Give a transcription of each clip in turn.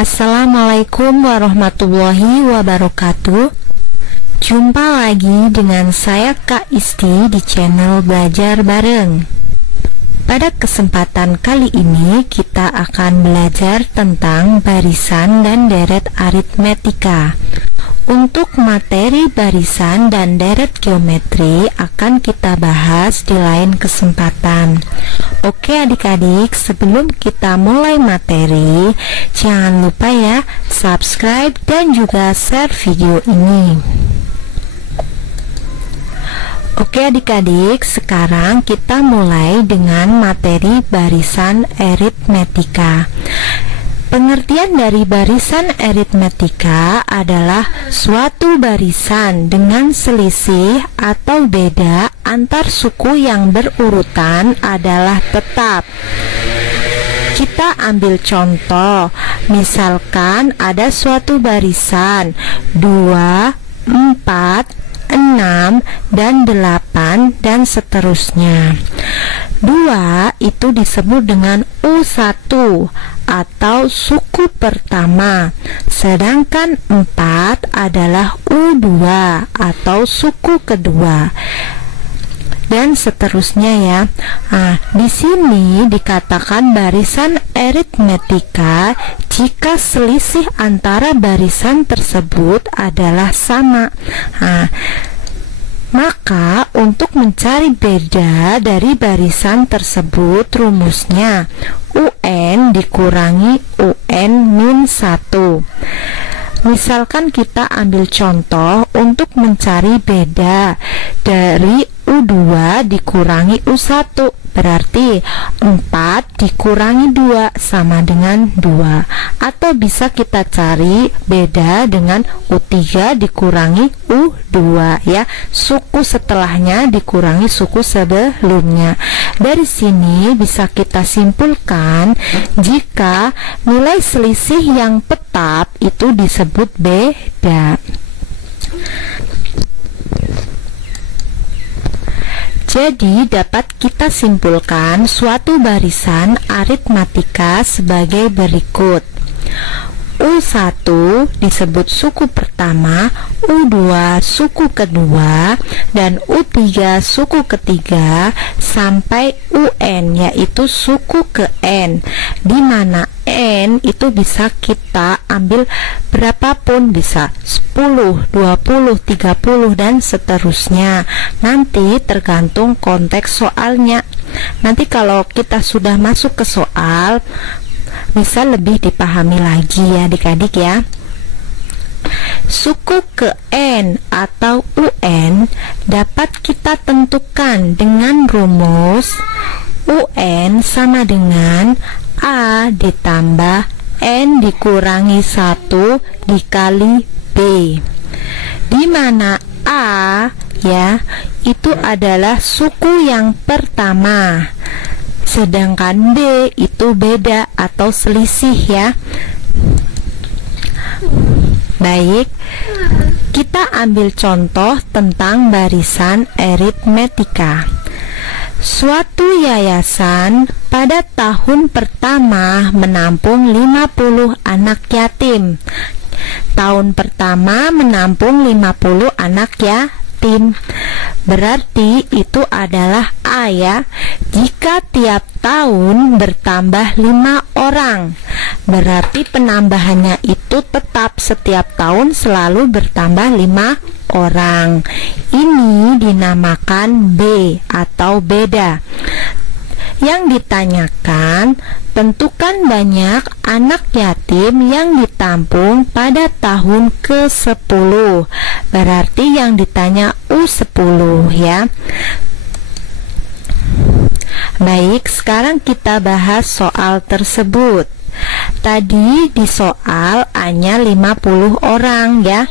Assalamualaikum warahmatullahi wabarakatuh. Jumpa lagi dengan saya Kak Isti di channel Belajar Bareng. Pada kesempatan kali ini kita akan belajar tentang barisan dan deret aritmetika. Untuk materi barisan dan deret geometri akan kita bahas di lain kesempatan. Oke adik-adik, sebelum kita mulai materi, jangan lupa ya subscribe dan juga share video ini. Oke adik-adik, sekarang kita mulai dengan materi barisan aritmetika. Pengertian dari barisan aritmetika adalah suatu barisan dengan selisih atau beda antar suku yang berurutan adalah tetap. Kita ambil contoh, misalkan ada suatu barisan 2, 4, 6, dan 8, dan seterusnya. 2 itu disebut dengan U1 atau suku pertama, sedangkan 4 adalah U2 atau suku kedua, dan seterusnya ya. Di sini dikatakan barisan aritmetika jika selisih antara barisan tersebut adalah sama. Maka untuk mencari beda dari barisan tersebut, rumusnya UN dikurangi UN-1. Misalkan kita ambil contoh untuk mencari beda dari U2 dikurangi U1, berarti 4 dikurangi 2 sama dengan 2. Atau bisa kita cari beda dengan U3 dikurangi U2 ya, suku setelahnya dikurangi suku sebelumnya. Dari sini bisa kita simpulkan jika nilai selisih yang tetap itu disebut beda. Jadi dapat kita simpulkan suatu barisan aritmetika sebagai berikut. U1 disebut suku pertama, U2 suku kedua, dan U3 suku ketiga, sampai UN yaitu suku ke N, di mana N itu bisa kita ambil berapapun, bisa 10, 20, 30, dan seterusnya. Nanti tergantung konteks soalnya. Nanti kalau kita sudah masuk ke soal bisa lebih dipahami lagi ya adik-adik ya. Suku ke N atau UN dapat kita tentukan dengan rumus UN sama dengan A ditambah N dikurangi 1 dikali B, di mana A ya itu adalah suku yang pertama, sedangkan B itu beda atau selisih ya. Baik, kita ambil contoh tentang barisan aritmetika. Suatu yayasan pada tahun pertama menampung 50 anak yatim. Tahun pertama menampung 50 anak yatim, berarti itu adalah A ya. Jika tiap tahun bertambah 5 orang, berarti penambahannya itu tetap setiap tahun selalu bertambah 5 orang. Ini dinamakan B atau beda. Yang ditanyakan, tentukan banyak anak yatim yang ditampung pada tahun ke-10. Berarti yang ditanya U10 ya. Baik, sekarang kita bahas soal tersebut. Tadi di soal hanya 50 orang ya,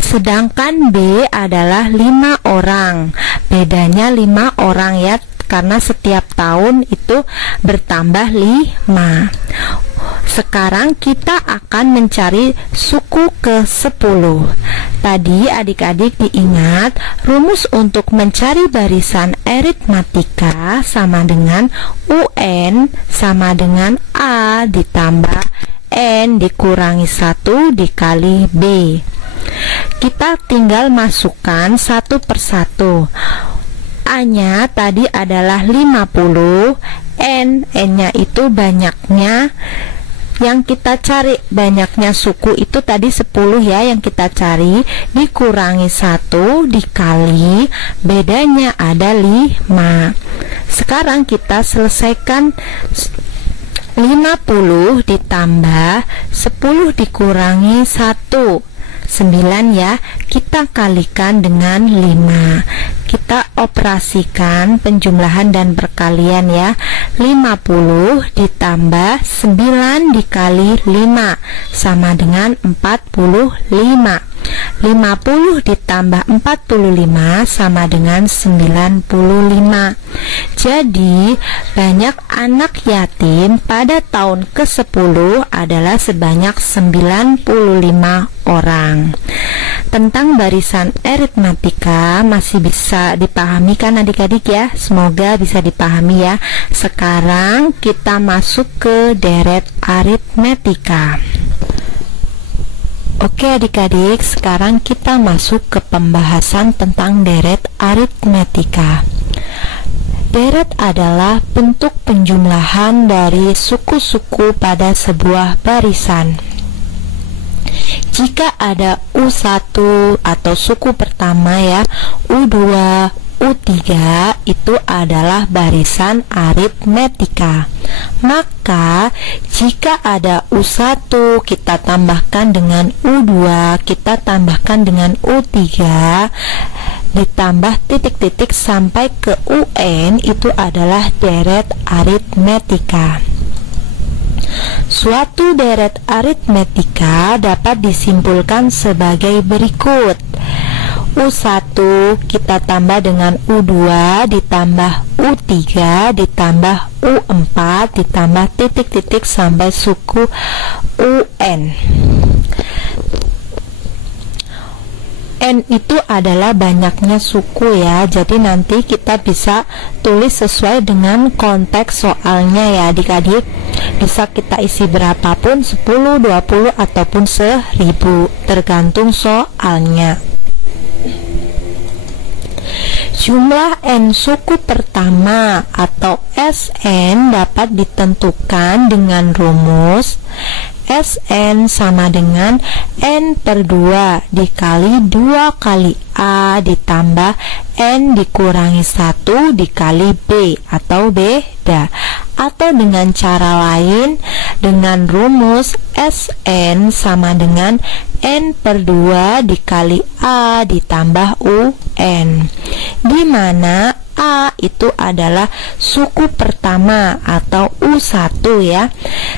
sedangkan B adalah 5 orang. Bedanya 5 orang ya, karena setiap tahun itu bertambah 5. Sekarang kita akan mencari suku ke-10. Tadi adik-adik diingat, rumus untuk mencari barisan aritmetika sama dengan UN N sama dengan A ditambah N dikurangi 1 dikali B. Kita tinggal masukkan satu persatu. A-nya tadi adalah 50, N-nya itu banyaknya yang kita cari, banyaknya suku itu tadi 10 ya yang kita cari, dikurangi 1 dikali bedanya ada 5. Sekarang kita selesaikan 50 ditambah 10 dikurangi 1, 9 ya, kita kalikan dengan 5. Kita operasikan penjumlahan dan perkalian ya. 50 ditambah 9 dikali 5 sama dengan 45. 50 ditambah 45 sama dengan 95. Jadi banyak anak yatim pada tahun ke-10 adalah sebanyak 95 orang. Tentang barisan aritmatika masih bisa dipahami kan adik-adik ya? Semoga bisa dipahami ya. Sekarang kita masuk ke deret aritmetika. Oke adik-adik, sekarang kita masuk ke pembahasan tentang deret aritmetika. Deret adalah bentuk penjumlahan dari suku-suku pada sebuah barisan. Jika ada U1 atau suku pertama ya, U2, U3 itu adalah barisan aritmetika. Maka jika ada U1 kita tambahkan dengan U2, kita tambahkan dengan U3 ditambah titik-titik sampai ke UN, itu adalah deret aritmetika. Suatu deret aritmetika dapat disimpulkan sebagai berikut. U1 kita tambah dengan U2 ditambah U3 ditambah U4 ditambah titik-titik sampai suku UN. N itu adalah banyaknya suku ya, jadi nanti kita bisa tulis sesuai dengan konteks soalnya ya adik-adik. Bisa kita isi berapapun, 10, 20 ataupun 1000 tergantung soalnya. Jumlah N suku pertama atau Sn dapat ditentukan dengan rumus Sn sama dengan N per 2 dikali 2 kali A ditambah N dikurangi 1 dikali B atau beda. Atau dengan cara lain, dengan rumus Sn sama dengan N per 2 dikali A ditambah UN, di mana A itu adalah suku pertama atau U1 ya,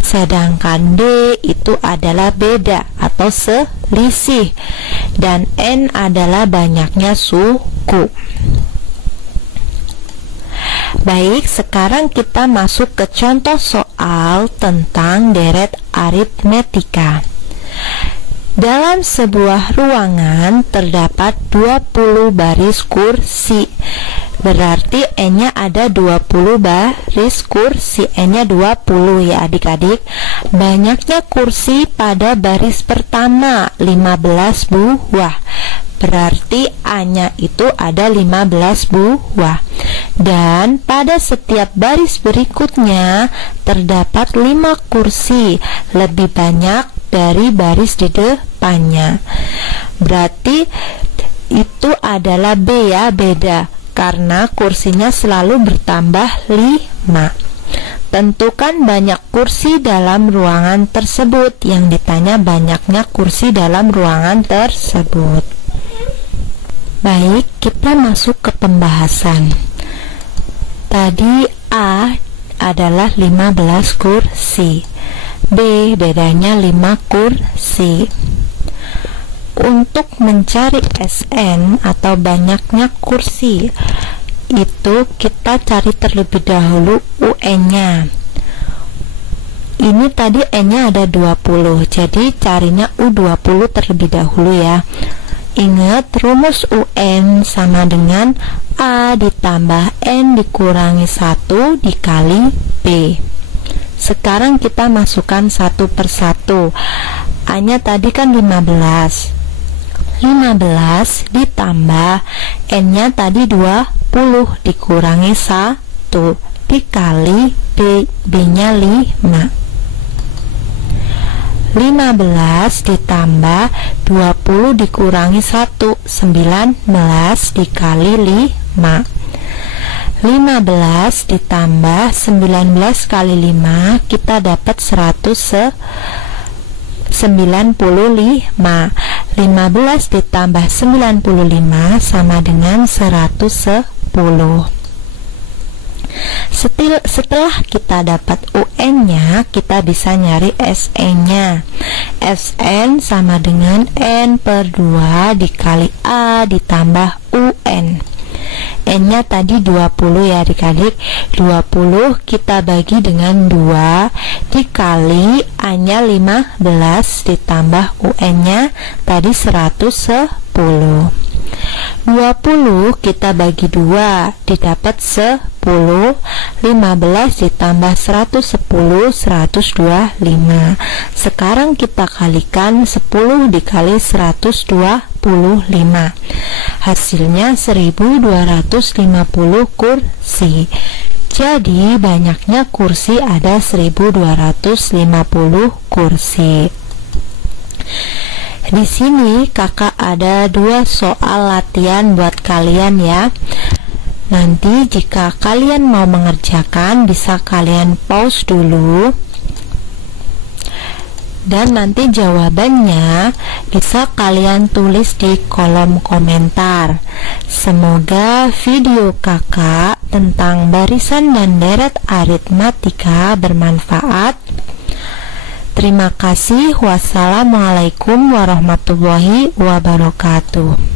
sedangkan D itu adalah beda atau selisih, dan N adalah banyaknya suku. Baik, sekarang kita masuk ke contoh soal tentang deret aritmetika. Dalam sebuah ruangan terdapat 20 baris kursi. Berarti N-nya ada 20 baris kursi, N-nya 20 ya adik-adik. Banyaknya kursi pada baris pertama 15 buah. Berarti A-nya itu ada 15 buah. Dan pada setiap baris berikutnya terdapat 5 kursi, lebih banyak dari baris di depannya. Berarti itu adalah B ya, beda, karena kursinya selalu bertambah 5. Tentukan banyak kursi dalam ruangan tersebut. Yang ditanya banyaknya kursi dalam ruangan tersebut. Baik, kita masuk ke pembahasan. Tadi A adalah 15 kursi, B bedanya 5 kursi. Untuk mencari Sn atau banyaknya kursi, itu kita cari terlebih dahulu UN-nya. Ini tadi N-nya ada 20, jadi carinya U20 terlebih dahulu ya. Ingat, rumus UN sama dengan A ditambah N dikurangi 1 dikali B. Sekarang kita masukkan satu persatu. A-nya tadi kan 15. 15 ditambah N-nya tadi 20 dikurangi 1 dikali B-nya 5. 15 ditambah 20 dikurangi 1, 19 dikali 5. 15 ditambah 19 kali 5, kita dapat 195. 15 ditambah 95 sama dengan 110. Setelah kita dapat UN-nya, kita bisa nyari SN-nya. SN sama dengan N per 2 dikali A ditambah UN. N-nya tadi 20 ya adik-adik. 20 kita bagi dengan 2 dikali A-nya 15 ditambah UN-nya tadi 110. 20 kita bagi 2 didapat 10. 15 ditambah 110 125. Sekarang kita kalikan 10 dikali 125. Hasilnya 1250 kursi. Jadi banyaknya kursi ada 1250 kursi. Di sini kakak ada 2 soal latihan buat kalian ya. Nanti jika kalian mau mengerjakan bisa kalian pause dulu, dan nanti jawabannya bisa kalian tulis di kolom komentar. Semoga video kakak tentang barisan dan deret aritmatika bermanfaat. Terima kasih. Wassalamualaikum warahmatullahi wabarakatuh.